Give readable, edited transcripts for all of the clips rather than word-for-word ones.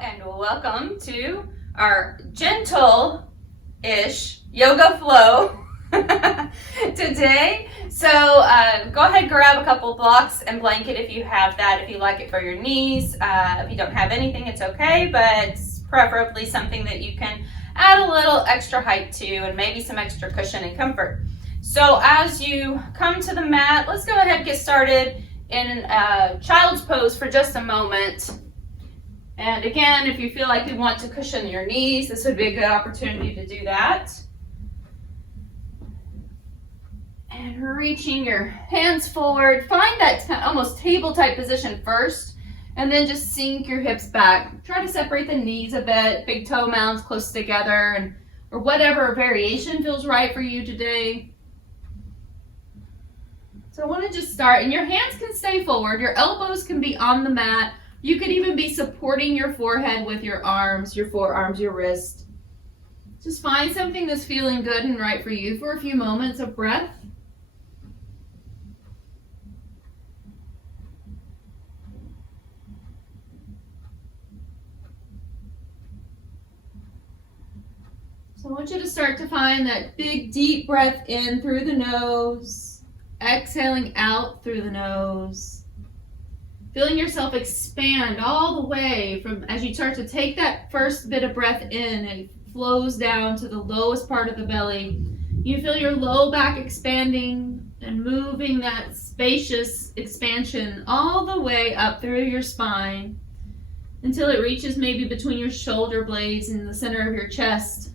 and welcome to our gentle-ish yoga flow today. So go ahead, grab a couple blocks and blanket if you have that, if you like it for your knees. If you don't have anything, it's okay, but preferably something that you can add a little extra height to and maybe some extra cushion and comfort. So as you come to the mat, let's go ahead and get started in child's pose for just a moment. And again, if you feel like you want to cushion your knees, this would be a good opportunity to do that. And reaching your hands forward, find that almost table type position first, and then just sink your hips back. Try to separate the knees a bit, big toe mounds close together, or whatever variation feels right for you today. So I want to just start, and your hands can stay forward, your elbows can be on the mat. You could even be supporting your forehead with your arms, your forearms, your wrist. Just find something that's feeling good and right for you for a few moments of breath. So I want you to start to find that big, deep breath in through the nose, exhaling out through the nose. Feeling yourself expand all the way from as you start to take that first bit of breath in and flows down to the lowest part of the belly. You feel your low back expanding and moving that spacious expansion all the way up through your spine until it reaches maybe between your shoulder blades in the center of your chest.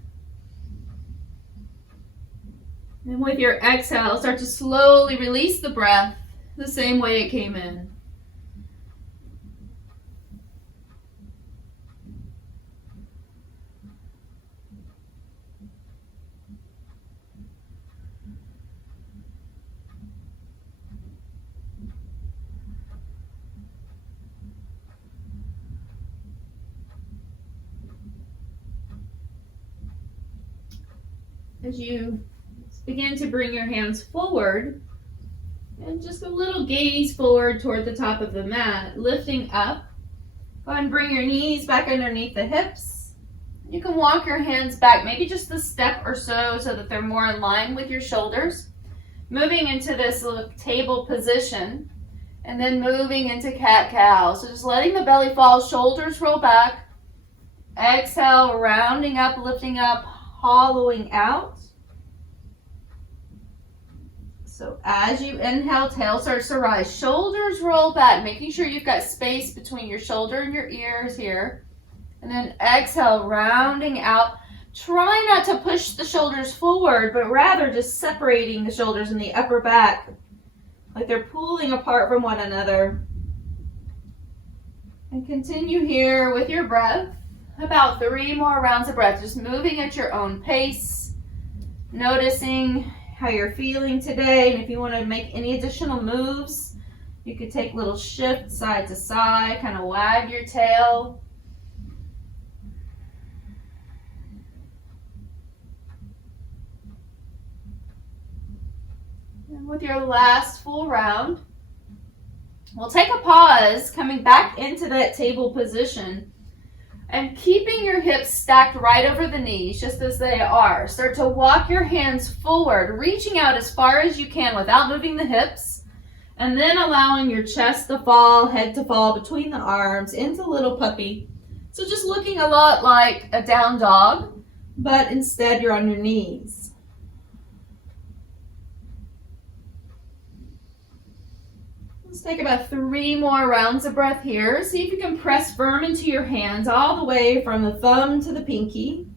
And with your exhale, start to slowly release the breath the same way it came in. As you begin to bring your hands forward and just a little gaze forward toward the top of the mat, lifting up. Go ahead and bring your knees back underneath the hips. You can walk your hands back maybe just a step or so that they're more in line with your shoulders. Moving into this little table position and then moving into cat-cow. So just letting the belly fall, shoulders roll back. Exhale, rounding up, lifting up, hollowing out. So as you inhale, tail starts to rise, shoulders roll back, making sure you've got space between your shoulder and your ears here. And then exhale, rounding out. Try not to push the shoulders forward, but rather just separating the shoulders and the upper back, like they're pulling apart from one another. And continue here with your breath. About 3 more rounds of breath, just moving at your own pace, noticing how you're feeling today, and if you want to make any additional moves, you could take little shifts side to side, kind of wag your tail. And with your last full round, we'll take a pause, coming back into that table position. And keeping your hips stacked right over the knees, just as they are. Start to walk your hands forward, reaching out as far as you can without moving the hips. And then allowing your chest to fall, head to fall between the arms into little puppy. So just looking a lot like a down dog, but instead you're on your knees. Let's take about 3 more rounds of breath here. See if you can press firm into your hands all the way from the thumb to the pinky.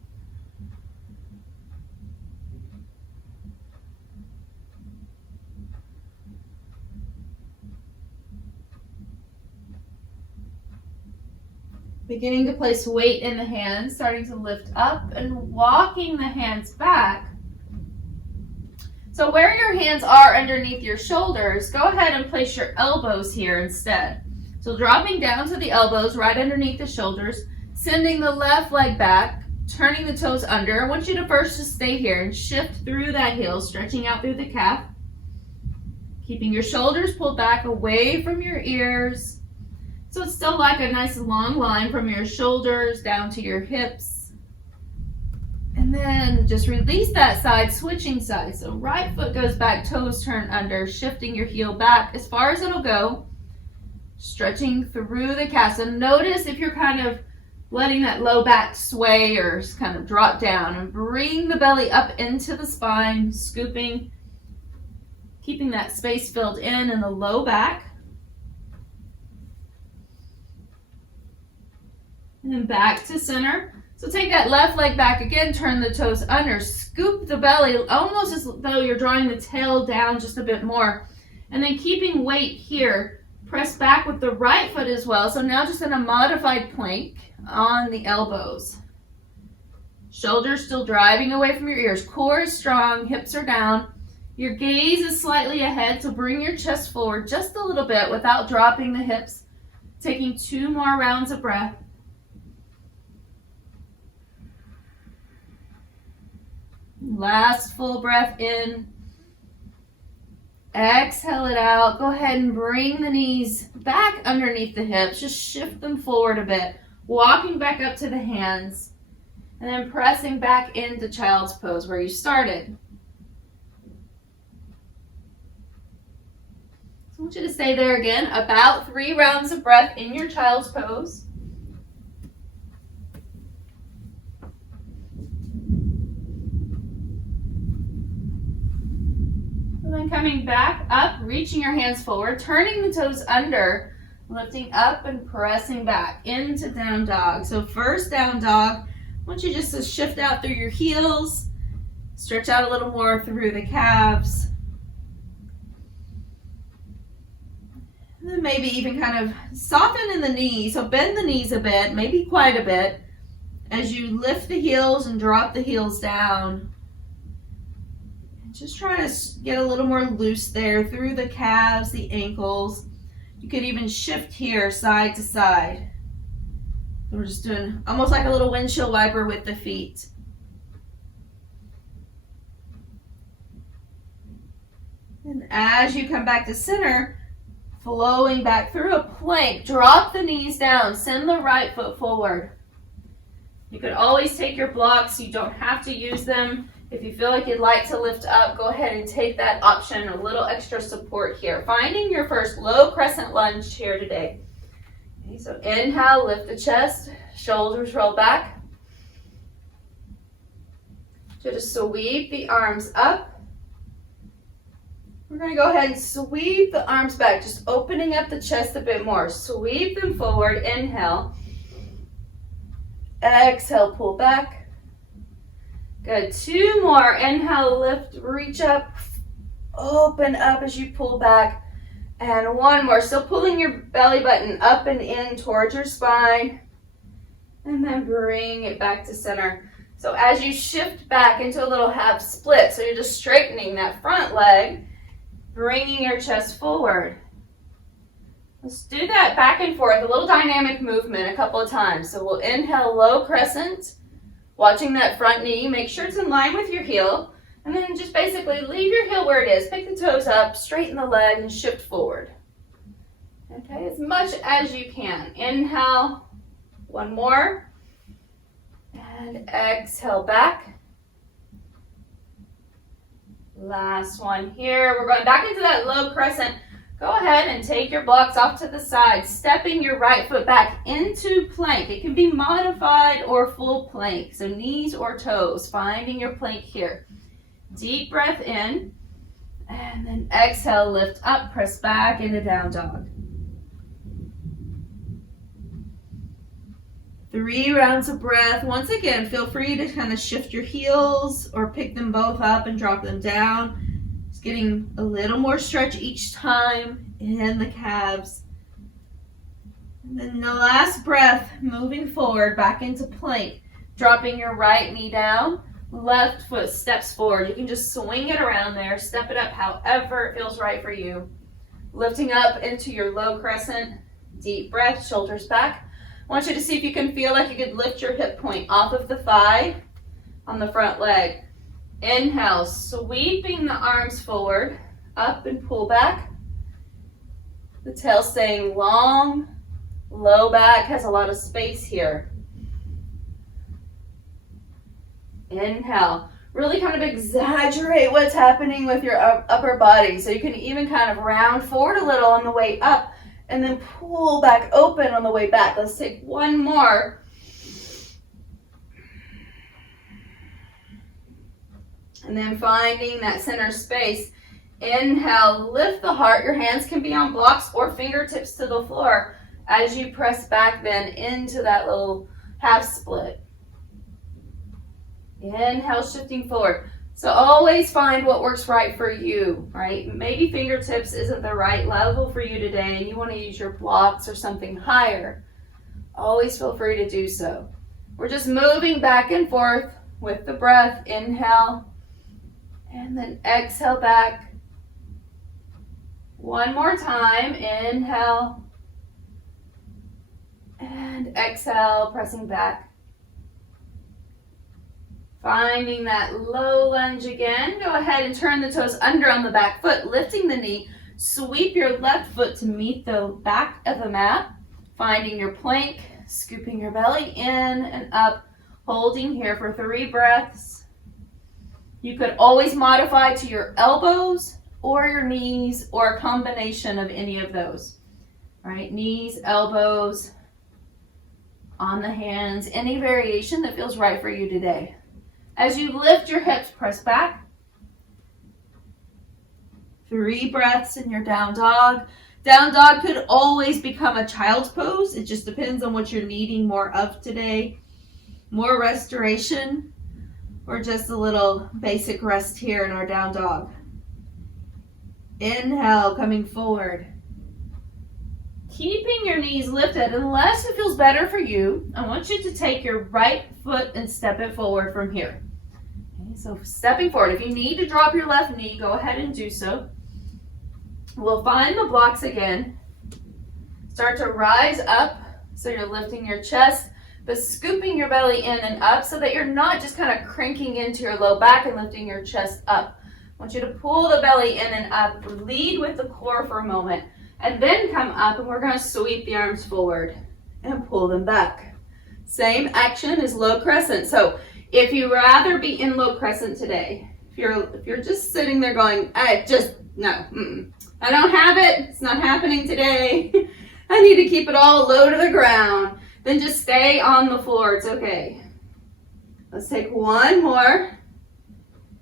Beginning to place weight in the hands, starting to lift up and walking the hands back. So where your hands are underneath your shoulders, go ahead and place your elbows here instead. So dropping down to the elbows right underneath the shoulders, sending the left leg back, turning the toes under. I want you to first just stay here and shift through that heel, stretching out through the calf. Keeping your shoulders pulled back away from your ears. So it's still like a nice long line from your shoulders down to your hips. And then just release that side, switching sides. So right foot goes back, toes turn under, shifting your heel back as far as it'll go. Stretching through the calf. So notice if you're kind of letting that low back sway or just kind of drop down, and bring the belly up into the spine, scooping, keeping that space filled in the low back. And then back to center. So take that left leg back again, turn the toes under, scoop the belly almost as though you're drawing the tail down just a bit more. And then keeping weight here, press back with the right foot as well. So now just in a modified plank on the elbows. Shoulders still driving away from your ears. Core is strong, hips are down. Your gaze is slightly ahead, so bring your chest forward just a little bit without dropping the hips. Taking 2 more rounds of breath. Last full breath in. Exhale it out. Go ahead and bring the knees back underneath the hips. Just shift them forward a bit. Walking back up to the hands. And then pressing back into child's pose where you started. So I want you to stay there again. About 3 rounds of breath in your child's pose. And then coming back up, reaching your hands forward, turning the toes under, lifting up and pressing back into down dog. So first down dog, I want you just to shift out through your heels, stretch out a little more through the calves. And then maybe even kind of soften in the knees, so bend the knees a bit, maybe quite a bit, as you lift the heels and drop the heels down. Just try to get a little more loose there through the calves, the ankles. You could even shift here side to side. So we're just doing almost like a little windshield wiper with the feet. And as you come back to center, flowing back through a plank, drop the knees down, send the right foot forward. You could always take your blocks, you don't have to use them. If you feel like you'd like to lift up, go ahead and take that option, a little extra support here. Finding your first low crescent lunge here today. Okay, so inhale, lift the chest, shoulders roll back. So just sweep the arms up. We're going to go ahead and sweep the arms back, just opening up the chest a bit more. Sweep them forward, inhale. Exhale, pull back. Good, 2 more. Inhale, lift, reach up, open up as you pull back. And 1 more. Still pulling your belly button up and in towards your spine. And then bring it back to center. So as you shift back into a little half split, so you're just straightening that front leg, bringing your chest forward. Let's do that back and forth, a little dynamic movement a couple of times. So we'll inhale, low crescent. Watching that front knee, make sure it's in line with your heel, and then just basically leave your heel where it is. Pick the toes up, straighten the leg, and shift forward. Okay, as much as you can. Inhale, 1 more, and exhale back. Last one here. We're going back into that low crescent. Go ahead and take your blocks off to the side, stepping your right foot back into plank. It can be modified or full plank, so knees or toes, finding your plank here. Deep breath in, and then exhale, lift up, press back into down dog. 3 rounds of breath. Once again, feel free to kind of shift your heels or pick them both up and drop them down. Getting a little more stretch each time in the calves. And then the last breath, moving forward back into plank, dropping your right knee down, left foot steps forward. You can just swing it around there, step it up however it feels right for you. Lifting up into your low crescent, deep breath, shoulders back. I want you to see if you can feel like you could lift your hip point off of the thigh on the front leg. Inhale, sweeping the arms forward, up and pull back. The tail staying long, Low back has a lot of space here. Inhale. Really kind of exaggerate what's happening with your upper body. So you can even kind of round forward a little on the way up and then pull back open on the way back. Let's take one more. And then finding that center space. Inhale, lift the heart. Your hands can be on blocks or fingertips to the floor as you press back then into that little half split. Inhale, shifting forward. So always find what works right for you, right? Maybe fingertips isn't the right level for you today and you want to use your blocks or something higher. Always feel free to do so. We're just moving back and forth with the breath. Inhale, and then exhale back. One more time. Inhale, and exhale, pressing back. Finding that low lunge again. Go ahead and turn the toes under on the back foot, lifting the knee. Sweep your left foot to meet the back of the mat. Finding your plank, scooping your belly in and up, holding here for 3 breaths. You could always modify to your elbows or your knees or a combination of any of those. All right, knees, elbows, on the hands, any variation that feels right for you today. As you lift your hips, press back. 3 breaths in your down dog. Down dog could always become a child's pose. It just depends on what you're needing more of today. More restoration or just a little basic rest here in our down dog. Inhale, coming forward. Keeping your knees lifted, unless it feels better for you, I want you to take your right foot and step it forward from here. Okay, so stepping forward. If you need to drop your left knee, go ahead and do so. We'll find the blocks again. Start to rise up, so you're lifting your chest, but scooping your belly in and up so that you're not just kind of cranking into your low back and lifting your chest up. I want you to pull the belly in and up, lead with the core for a moment. And then come up and we're going to sweep the arms forward and pull them back. Same action as low crescent. So if you rather be in low crescent today, if you're just sitting there going, I don't have it, it's not happening today, I need to keep it all low to the ground, then just stay on the floor, it's okay. Let's take one more.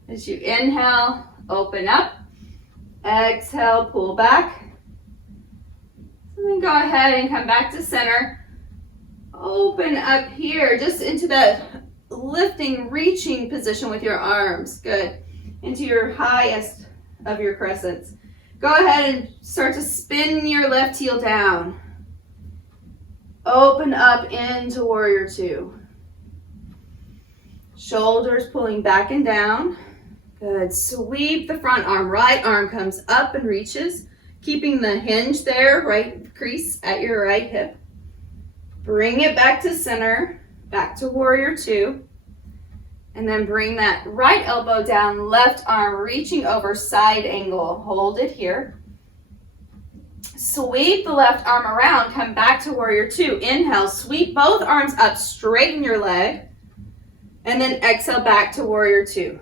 As you inhale, open up, exhale, pull back. And then go ahead and come back to center. Open up here, just into that lifting, reaching position with your arms. Good. Into your highest of your crescents. Go ahead and start to spin your left heel down. Open up into Warrior Two. Shoulders pulling back and down. Good. Sweep the front arm. Right arm comes up and reaches. Keeping the hinge there, right crease at your right hip. Bring it back to center, back to Warrior Two. And then bring that right elbow down, left arm reaching over, side angle. Hold it here. Sweep the left arm around, come back to Warrior Two. Inhale, sweep both arms up, straighten your leg. And then exhale back to Warrior Two.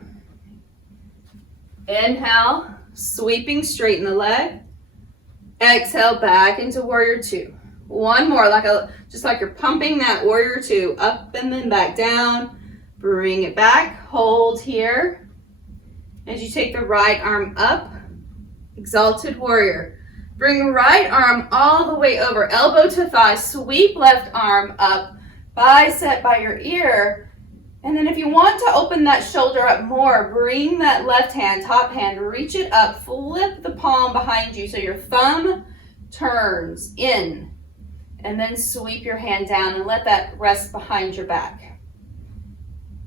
Inhale, sweeping, straighten the leg. Exhale back into Warrior Two. One more, just like you're pumping that Warrior Two up and then back down. Bring it back, hold here. As you take the right arm up, Exalted Warrior. Bring right arm all the way over, elbow to thigh, sweep left arm up, bicep by your ear. And then if you want to open that shoulder up more, bring that left hand, top hand, reach it up, flip the palm behind you so your thumb turns in. And then sweep your hand down and let that rest behind your back.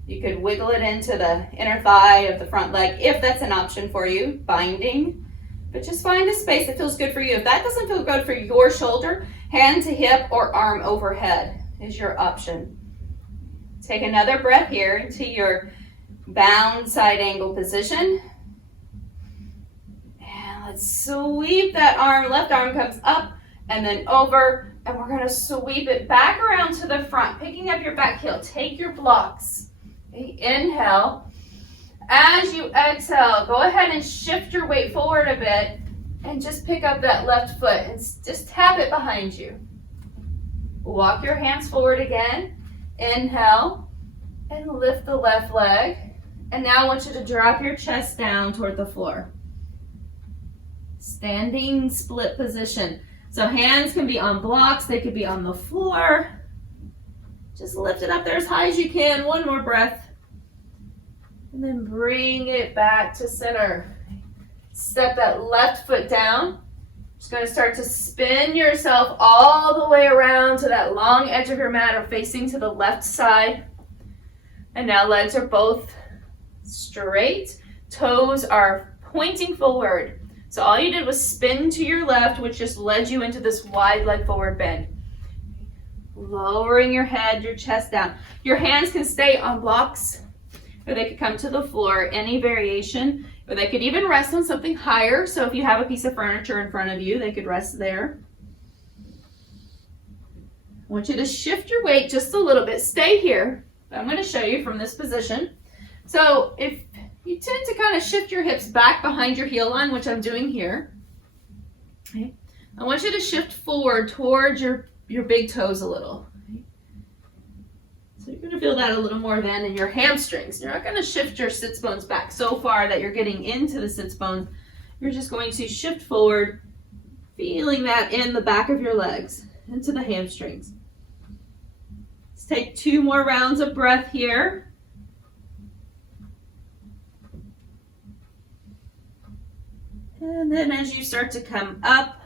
You could wiggle it into the inner thigh of the front leg if that's an option for you, binding. But just find a space that feels good for you. If that doesn't feel good for your shoulder, hand to hip or arm overhead is your option. Take another breath here into your bound side angle position. And let's sweep that arm, left arm comes up and then over, And we're gonna sweep it back around to the front, picking up your back heel. Take your blocks. Okay, inhale. As you exhale, go ahead and shift your weight forward a bit and just pick up that left foot and just tap it behind you. Walk your hands forward again. Inhale and lift the left leg. And now I want you to drop your chest down toward the floor. Standing split position. So hands can be on blocks, they could be on the floor. Just lift it up there as high as you can. One more breath. And then bring it back to center. Step that left foot down. Just going to start to spin yourself all the way around to that long edge of your mat or facing to the left side. And now legs are both straight. Toes are pointing forward. So all you did was spin to your left, which just led you into this wide leg forward bend. Lowering your head, your chest down. Your hands can stay on blocks, or they could come to the floor, any variation, or they could even rest on something higher. So if you have a piece of furniture in front of you, they could rest there. I want you to shift your weight just a little bit. Stay here. I'm going to show you from this position. So if you tend to kind of shift your hips back behind your heel line, which I'm doing here, okay, I want you to shift forward towards your big toes a little. Okay. So you're going to feel that a little more then in your hamstrings. You're not going to shift your sits bones back so far that you're getting into the sits bones. You're just going to shift forward, feeling that in the back of your legs, into the hamstrings. Let's take 2 more rounds of breath here. And then as you start to come up,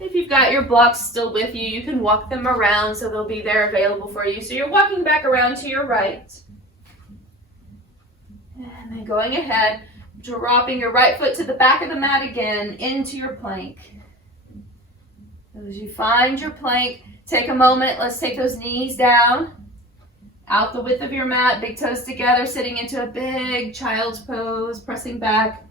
if you've got your blocks still with you, you can walk them around so they'll be there available for you. So you're walking back around to your right. And then going ahead, dropping your right foot to the back of the mat again into your plank. As you find your plank, take a moment. Let's take those knees down, out the width of your mat, big toes together, sitting into a big child's pose, pressing back.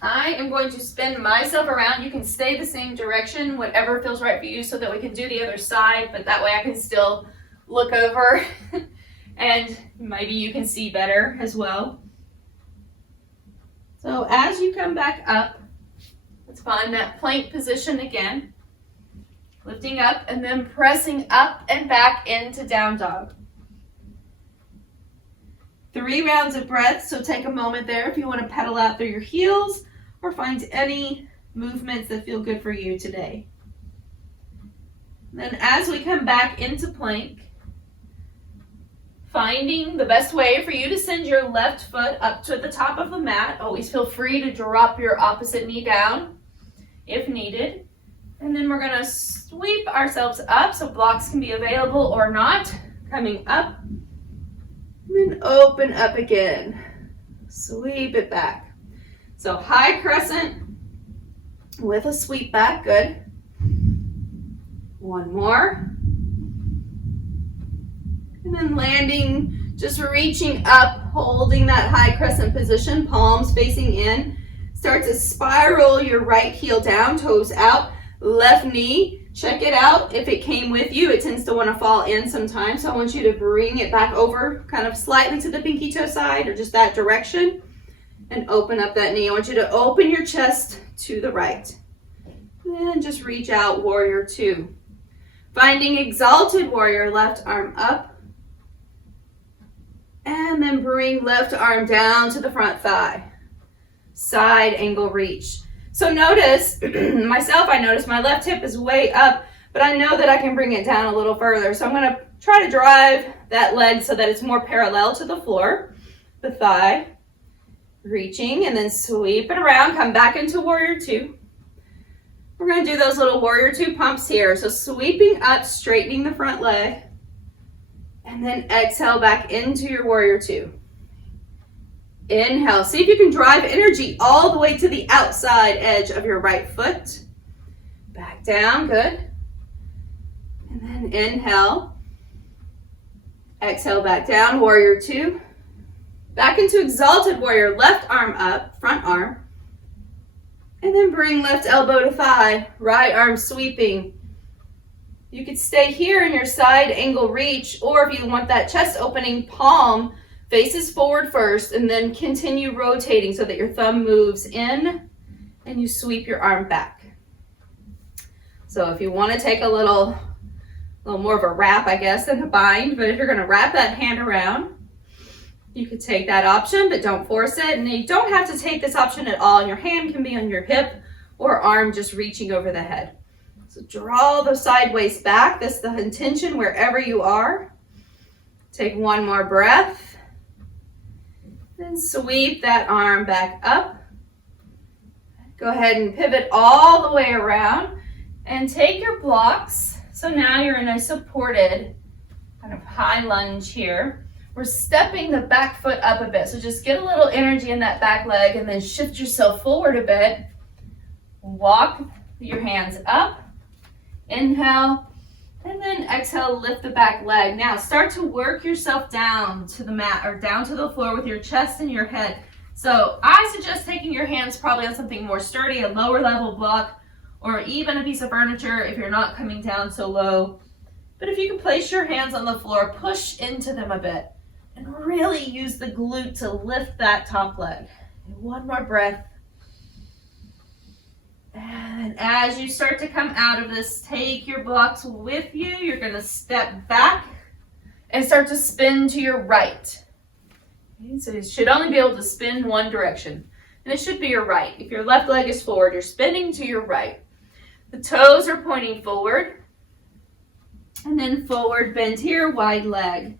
I am going to spin myself around. You can stay the same direction, whatever feels right for you, so that we can do the other side, but that way I can still look over and maybe you can see better as well. So as you come back up, let's find that plank position again. Lifting up and then pressing up and back into down dog. 3 rounds of breath, so take a moment there if you want to pedal out through your heels or find any movements that feel good for you today. Then as we come back into plank, finding the best way for you to send your left foot up to the top of the mat. Always feel free to drop your opposite knee down if needed. And then we're going to sweep ourselves up so blocks can be available or not. Coming up. And then open up again. Sweep it back. So high crescent with a sweep back. Good. One more. And then landing, just reaching up, holding that high crescent position, palms facing in. Start to spiral your right heel down, toes out, left knee. Check it out. If it came with you, it tends to want to fall in sometimes. So I want you to bring it back over kind of slightly to the pinky toe side or just that direction and open up that knee. I want you to open your chest to the right. And just reach out, warrior 2. Finding exalted warrior, left arm up. And then bring left arm down to the front thigh. Side angle reach. So notice, I notice my left hip is way up, but I know that I can bring it down a little further. So I'm going to try to drive that leg so that it's more parallel to the floor. The thigh, reaching, and then sweep it around, come back into warrior 2. We're going to do those little warrior 2 pumps here. So sweeping up, straightening the front leg, and then exhale back into your warrior 2. Inhale. See if you can drive energy all the way to the outside edge of your right foot. Back down. Good. And then inhale. Exhale back down, warrior two. Back into exalted warrior, left arm up, front arm. And then bring left elbow to thigh, right arm sweeping. You could stay here in your side angle reach, or if you want that chest opening, palm faces forward first and then continue rotating so that your thumb moves in and you sweep your arm back. So if you want to take a little more of a wrap, I guess, than a bind, but if you're going to wrap that hand around, you could take that option, but don't force it. And you don't have to take this option at all. And your hand can be on your hip or arm just reaching over the head. So draw the sideways back. That's the intention wherever you are. Take one more breath. Then sweep that arm back up. Go ahead and pivot all the way around and take your blocks. So now you're in a supported kind of high lunge here. We're stepping the back foot up a bit. So just get a little energy in that back leg and then shift yourself forward a bit. Walk your hands up. Inhale. And then exhale, lift the back leg. Now start to work yourself down to the mat or down to the floor with your chest and your head. So I suggest taking your hands probably on something more sturdy, a lower level block, or even a piece of furniture if you're not coming down so low. But if you can place your hands on the floor, push into them a bit. And really use the glute to lift that top leg. And one more breath. And as you start to come out of this, take your blocks with you. You're going to step back and start to spin to your right. Okay, so you should only be able to spin one direction. And it should be your right. If your left leg is forward, you're spinning to your right. The toes are pointing forward. And then forward bend here, wide leg.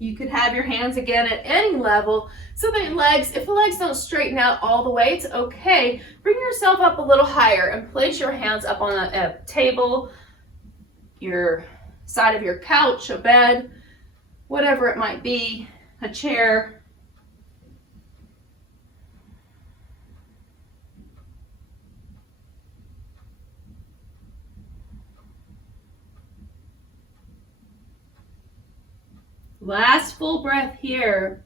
You could have your hands again at any level so that if the legs don't straighten out all the way, it's okay. Bring yourself up a little higher and place your hands up on a table, your side of your couch, a bed, whatever it might be, a chair. Last full breath here.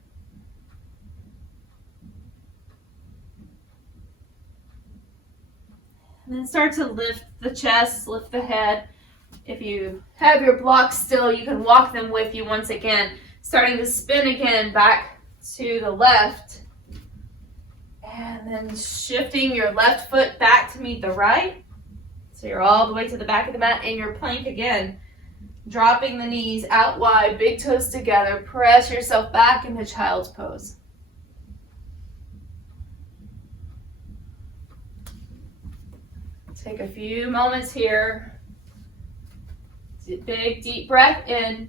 And then start to lift the chest, lift the head. If you have your blocks still, you can walk them with you once again. Starting to spin again back to the left. And then shifting your left foot back to meet the right. So you're all the way to the back of the mat in your plank again. Dropping the knees out wide, big toes together. Press yourself back into child's pose. Take a few moments here. Big, deep breath in.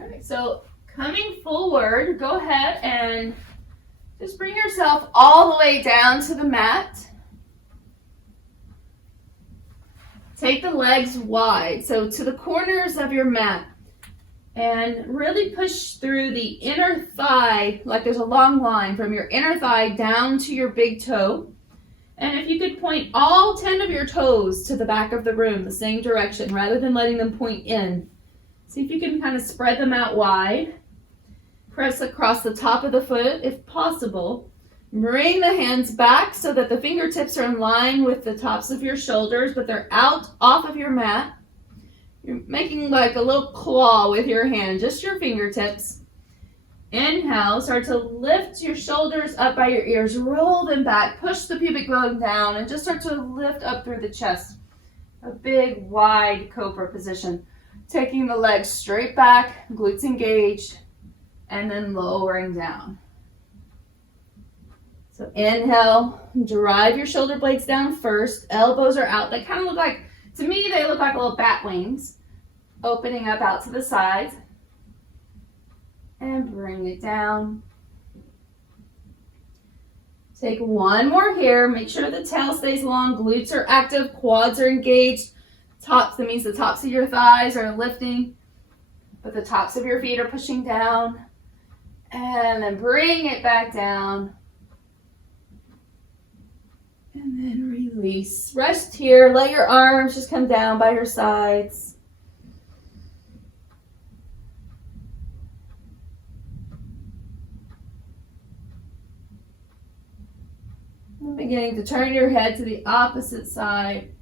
All right, so coming forward, go ahead and just bring yourself all the way down to the mat. Take the legs wide, so to the corners of your mat. And really push through the inner thigh, like there's a long line from your inner thigh down to your big toe. And if you could point all 10 of your toes to the back of the room, the same direction, rather than letting them point in. See if you can kind of spread them out wide. Press across the top of the foot if possible. Bring the hands back so that the fingertips are in line with the tops of your shoulders, but they're out off of your mat. You're making like a little claw with your hand, just your fingertips. Inhale, start to lift your shoulders up by your ears. Roll them back, push the pubic bone down, and just start to lift up through the chest. A big, wide cobra position. Taking the legs straight back, glutes engaged, and then lowering down. So inhale, drive your shoulder blades down first. Elbows are out. They kind of look like, to me, they look like little bat wings. Opening up out to the sides. And bring it down. Take one more here. Make sure the tail stays long. Glutes are active. Quads are engaged. That means the tops of your thighs are lifting, but the tops of your feet are pushing down. And then bring it back down. And then release. Rest here. Let your arms just come down by your sides. And beginning to turn your head to the opposite side.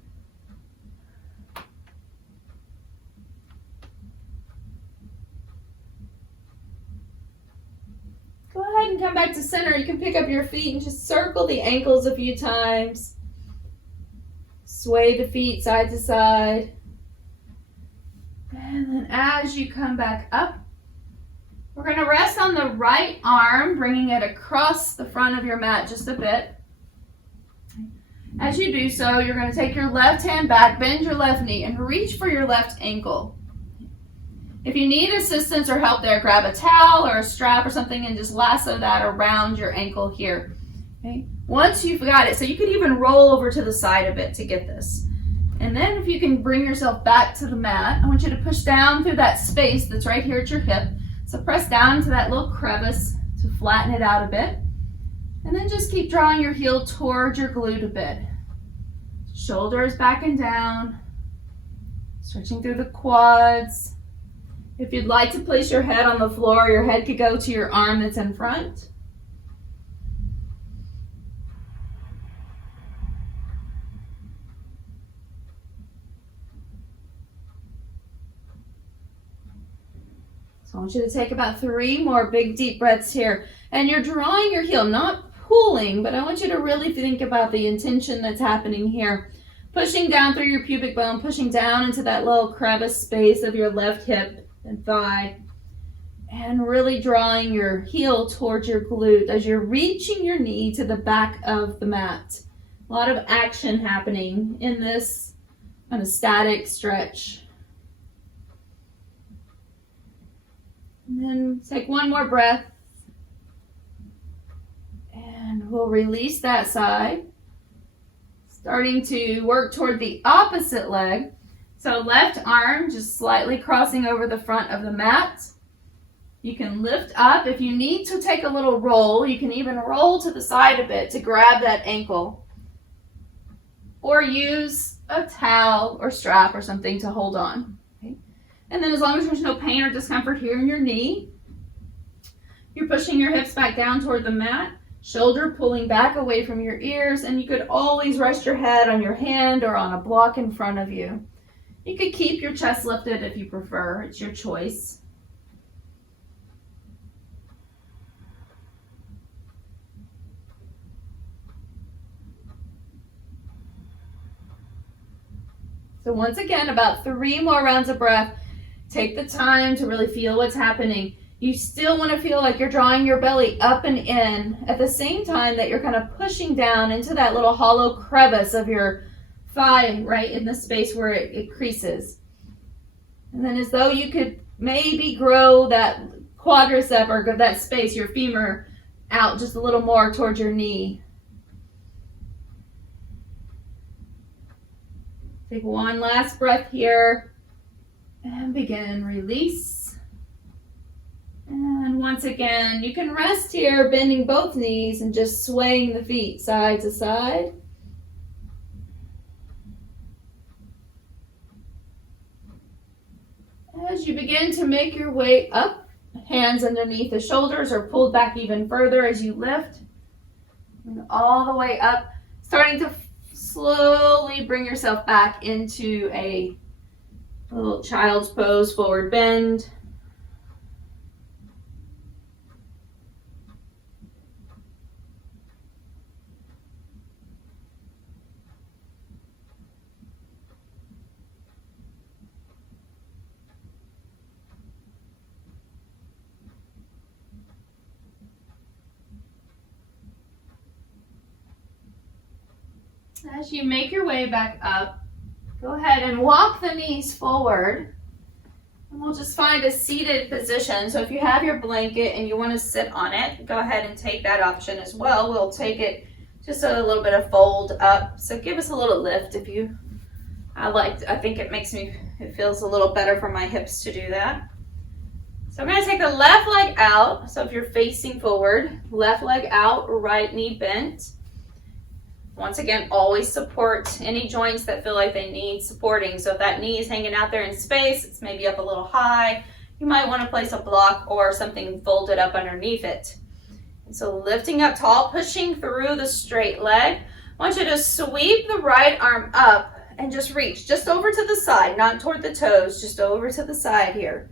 Go ahead and come back to center. You can pick up your feet and just circle the ankles a few times. Sway the feet side to side. And then as you come back up, we're going to rest on the right arm, bringing it across the front of your mat just a bit. As you do so, you're going to take your left hand back, bend your left knee, and reach for your left ankle. If you need assistance or help there, grab a towel or a strap or something and just lasso that around your ankle here. Okay? Once you've got it, so you could even roll over to the side a bit to get this. And then if you can bring yourself back to the mat, I want you to push down through that space that's right here at your hip. So press down into that little crevice to flatten it out a bit. And then just keep drawing your heel towards your glute a bit. Shoulders back and down. Stretching through the quads. If you'd like to place your head on the floor, your head could go to your arm that's in front. So I want you to take about 3 more big deep breaths here. And you're drawing your heel, not pulling, but I want you to really think about the intention that's happening here. Pushing down through your pubic bone, pushing down into that little crevice space of your left hip and thigh, and really drawing your heel towards your glute as you're reaching your knee to the back of the mat. A lot of action happening in this kind of static stretch. And then take one more breath, and we'll release that side. Starting to work toward the opposite leg. So left arm just slightly crossing over the front of the mat. You can lift up. If you need to take a little roll, you can even roll to the side a bit to grab that ankle. Or use a towel or strap or something to hold on. Okay? And then as long as there's no pain or discomfort here in your knee, you're pushing your hips back down toward the mat. Shoulder pulling back away from your ears, and you could always rest your head on your hand or on a block in front of you. You could keep your chest lifted if you prefer. It's your choice. So once again, about 3 more rounds of breath. Take the time to really feel what's happening. You still want to feel like you're drawing your belly up and in at the same time that you're kind of pushing down into that little hollow crevice of your thigh, right in the space where it creases. And then as though you could maybe grow that quadricep or that space, your femur, out just a little more towards your knee. Take one last breath here and begin release. And once again, you can rest here, bending both knees and just swaying the feet side to side. As you begin to make your way up, hands underneath the shoulders or pulled back even further as you lift. And all the way up, starting to slowly bring yourself back into a little child's pose, forward bend. As you make your way back up, go ahead and walk the knees forward. And we'll just find a seated position. So if you have your blanket and you want to sit on it, go ahead and take that option as well. We'll take it just a little bit of fold up. So give us a little lift if you, I think it feels a little better for my hips to do that. So I'm going to take the left leg out. So if you're facing forward, left leg out, right knee bent. Once again, always support any joints that feel like they need supporting. So if that knee is hanging out there in space, it's maybe up a little high, you might want to place a block or something folded up underneath it. And so lifting up tall, pushing through the straight leg. I want you to sweep the right arm up and just reach just over to the side, not toward the toes, just over to the side here.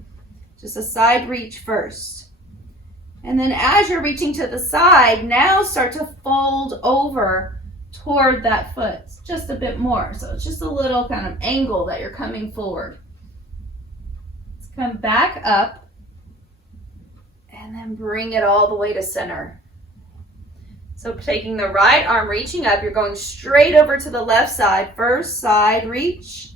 Just a side reach first. And then as you're reaching to the side, now start to fold over toward that foot just a bit more. So it's just a little kind of angle that you're coming forward. Let's come back up and then bring it all the way to center. So taking the right arm, reaching up, you're going straight over to the left side. First side reach.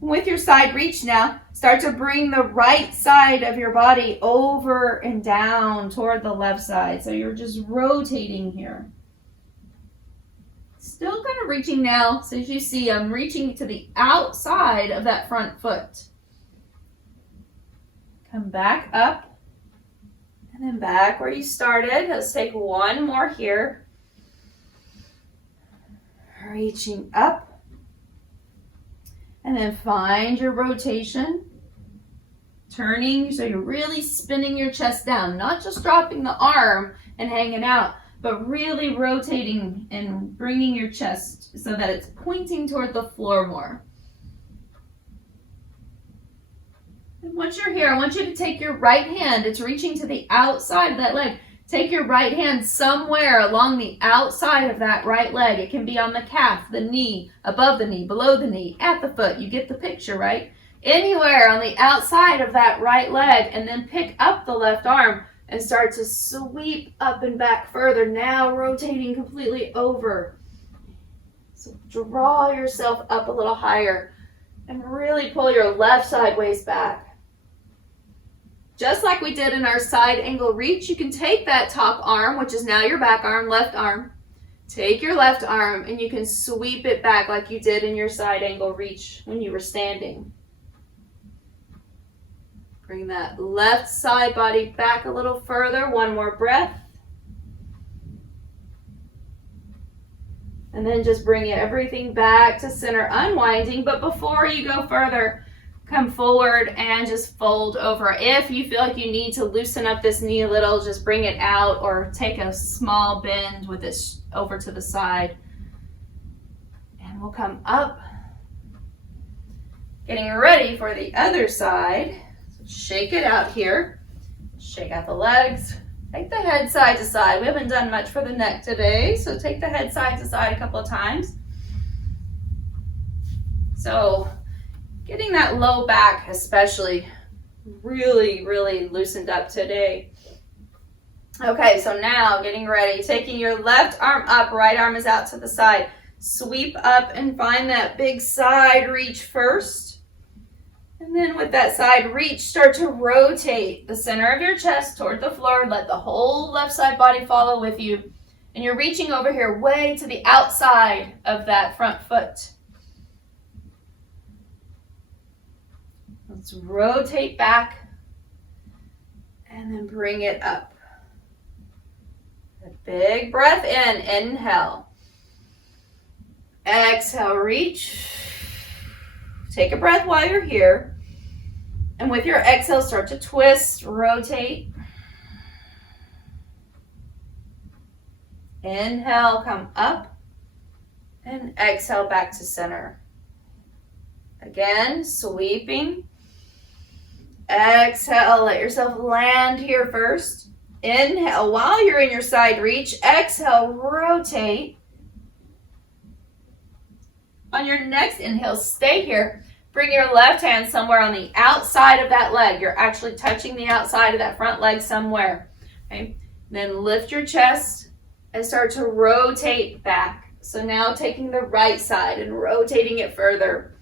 With your side reach now, start to bring the right side of your body over and down toward the left side. So you're just rotating here. Still kind of reaching now. So as you see, I'm reaching to the outside of that front foot. Come back up. And then back where you started. Let's take one more here. Reaching up. And then find your rotation. Turning, so you're really spinning your chest down. Not just dropping the arm and hanging out, but really rotating and bringing your chest so that it's pointing toward the floor more. And once you're here, I want you to take your right hand. It's reaching to the outside of that leg. Take your right hand somewhere along the outside of that right leg. It can be on the calf, the knee, above the knee, below the knee, at the foot. You get the picture, right? Anywhere on the outside of that right leg, and then pick up the left arm and start to sweep up and back further. Now rotating completely over. So draw yourself up a little higher and really pull your left side waist back. Just like we did in our side angle reach, you can take that top arm, which is now your back arm, left arm. Take your left arm and you can sweep it back like you did in your side angle reach when you were standing. Bring that left side body back a little further. One more breath. And then just bring everything back to center, unwinding. But before you go further, come forward and just fold over. If you feel like you need to loosen up this knee a little, just bring it out or take a small bend with it over to the side. And we'll come up. Getting ready for the other side. So shake it out here. Shake out the legs. Take the head side to side. We haven't done much for the neck today, so take the head side to side a couple of times. So getting that low back especially really, really loosened up today. Okay, so now getting ready. Taking your left arm up, right arm is out to the side. Sweep up and find that big side reach first. And then with that side reach, start to rotate the center of your chest toward the floor. Let the whole left side body follow with you. And you're reaching over here way to the outside of that front foot. Let's rotate back and then bring it up. A big breath in, inhale. Exhale, reach. Take a breath while you're here. And with your exhale, start to twist, rotate. Inhale, come up. And exhale back to center. Again, sweeping. Exhale, let yourself land here first. Inhale, while you're in your side reach, exhale, rotate. On your next inhale, stay here. Bring your left hand somewhere on the outside of that leg. You're actually touching the outside of that front leg somewhere. Okay? Then lift your chest and start to rotate back. So now taking the right side and rotating it further.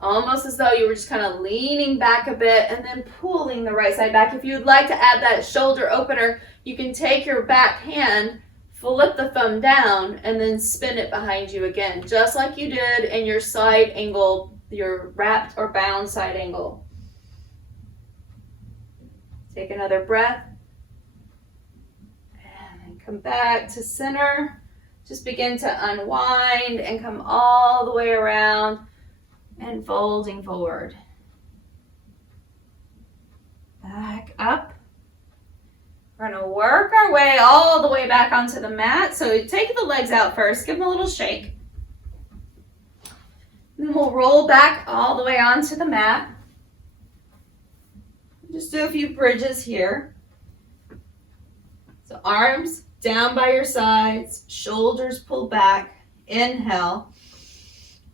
Almost as though you were just kind of leaning back a bit and then pulling the right side back. If you'd like to add that shoulder opener, you can take your back hand, flip the thumb down, and then spin it behind you again, just like you did in your side angle, your wrapped or bound side angle. Take another breath. And then come back to center. Just begin to unwind and come all the way around and folding forward. Back up. We're going to work our way all the way back onto the mat. So take the legs out first. Give them a little shake. Then we'll roll back all the way onto the mat. Just do a few bridges here. So arms down by your sides, shoulders pull back. Inhale.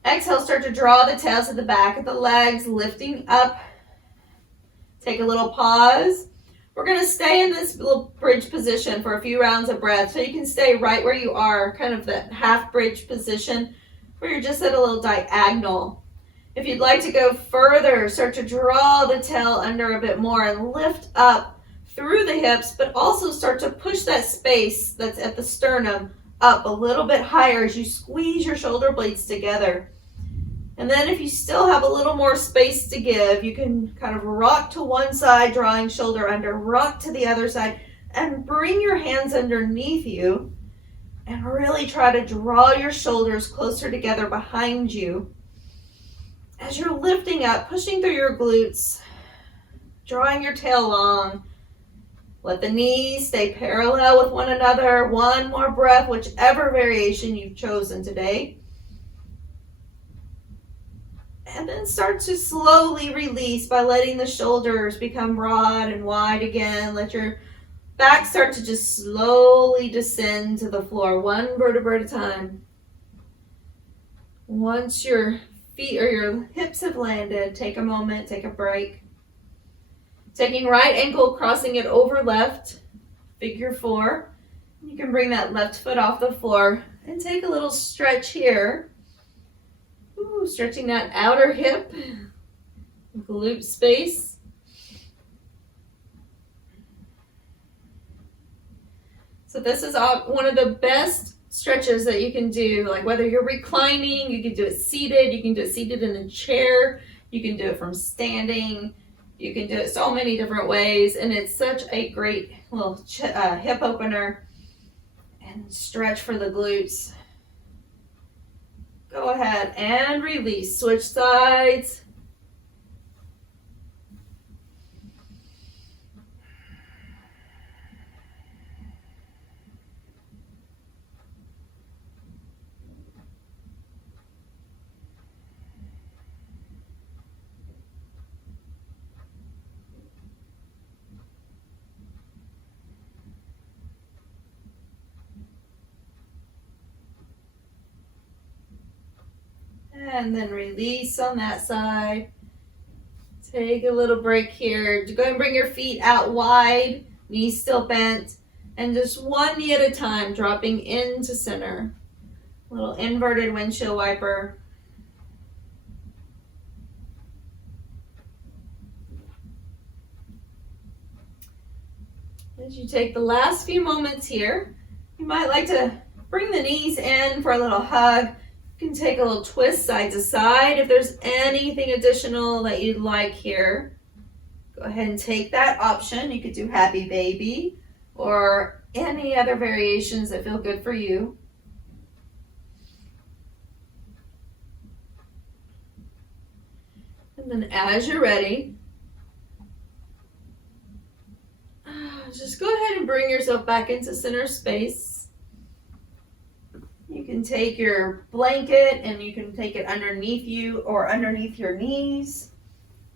Exhale, start to draw the tails to the back of the legs, lifting up. Take a little pause. We're going to stay in this little bridge position for a few rounds of breath. So you can stay right where you are, kind of that half bridge position where you're just at a little diagonal. If you'd like to go further, start to draw the tail under a bit more and lift up through the hips, but also start to push that space that's at the sternum up a little bit higher as you squeeze your shoulder blades together. And then if you still have a little more space to give, you can kind of rock to one side, drawing shoulder under, rock to the other side, and bring your hands underneath you and really try to draw your shoulders closer together behind you. As you're lifting up, pushing through your glutes, drawing your tail long, let the knees stay parallel with one another. One more breath, whichever variation you've chosen today. And then start to slowly release by letting the shoulders become broad and wide again. Let your back start to just slowly descend to the floor, one vertebra at a time. Once your feet or your hips have landed, take a moment, take a break. Taking right ankle, crossing it over left, figure 4. You can bring that left foot off the floor and take a little stretch here. Ooh, stretching that outer hip, glute space. So this is one of the best stretches that you can do, like whether you're reclining, you can do it seated, you can do it seated in a chair, you can do it from standing, you can do it so many different ways, and it's such a great little hip opener and stretch for the glutes. Go ahead and release. Switch sides. And then release on that side. Take a little break here. Go ahead and bring your feet out wide, knees still bent, and just one knee at a time, dropping into center. A little inverted windshield wiper. As you take the last few moments here, you might like to bring the knees in for a little hug. You can take a little twist side to side. If there's anything additional that you'd like here, go ahead and take that option. You could do happy baby or any other variations that feel good for you. And then as you're ready, just go ahead and bring yourself back into center space. You can take your blanket and you can take it underneath you or underneath your knees,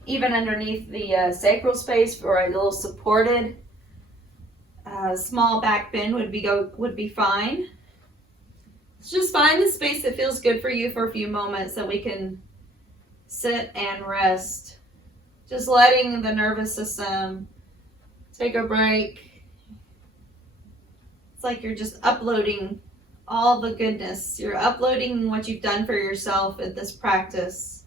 even underneath the sacral space for a little supported small back bend would be fine. Just find the space that feels good for you for a few moments so we can sit and rest. Just letting the nervous system take a break. It's like you're just uploading all the goodness. You're uploading what you've done for yourself at this practice.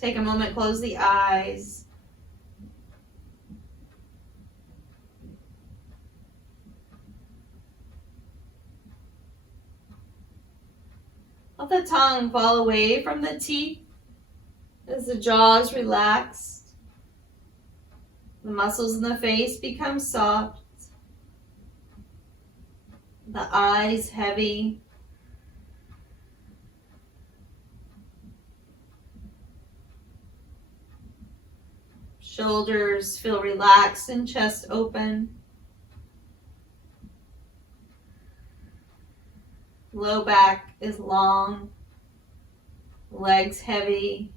Take a moment, close the eyes. Let the tongue fall away from the teeth as the jaws relax. The muscles in the face become soft. The eyes heavy. Shoulders feel relaxed and chest open. Low back is long. Legs heavy.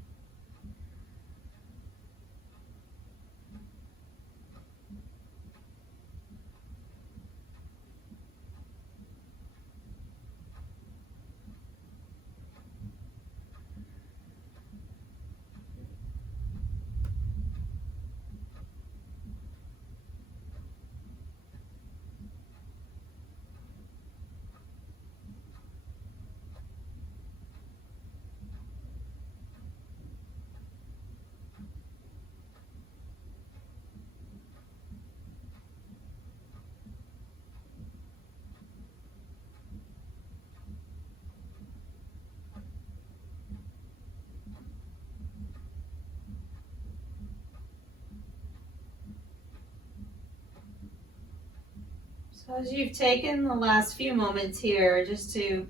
So as you've taken the last few moments here just to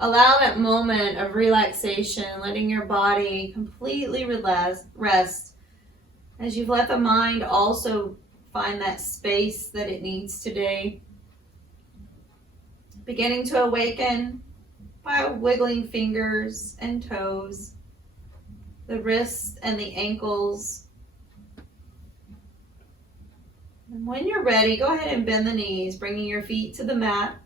allow that moment of relaxation, letting your body completely rest, as you've let the mind also find that space that it needs today. Beginning to awaken by wiggling fingers and toes, the wrists and the ankles. And when you're ready, go ahead and bend the knees, bringing your feet to the mat.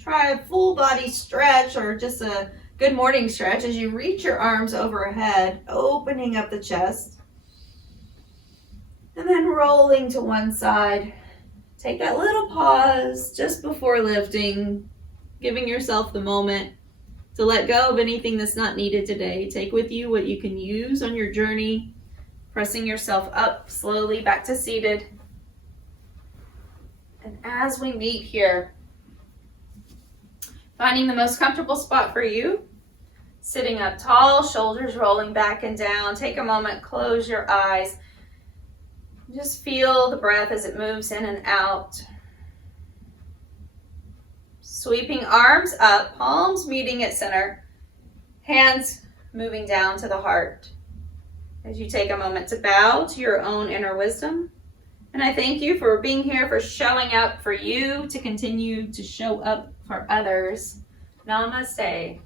Try a full body stretch or just a good morning stretch as you reach your arms overhead, opening up the chest. And then rolling to one side. Take that little pause just before lifting, giving yourself the moment to let go of anything that's not needed today. Take with you what you can use on your journey. Pressing yourself up slowly back to seated. And as we meet here, finding the most comfortable spot for you, sitting up tall, shoulders rolling back and down. Take a moment, close your eyes. Just feel the breath as it moves in and out. Sweeping arms up, palms meeting at center, hands moving down to the heart. As you take a moment to bow to your own inner wisdom. And I thank you for being here, for showing up for you, to continue to show up for others. Namaste.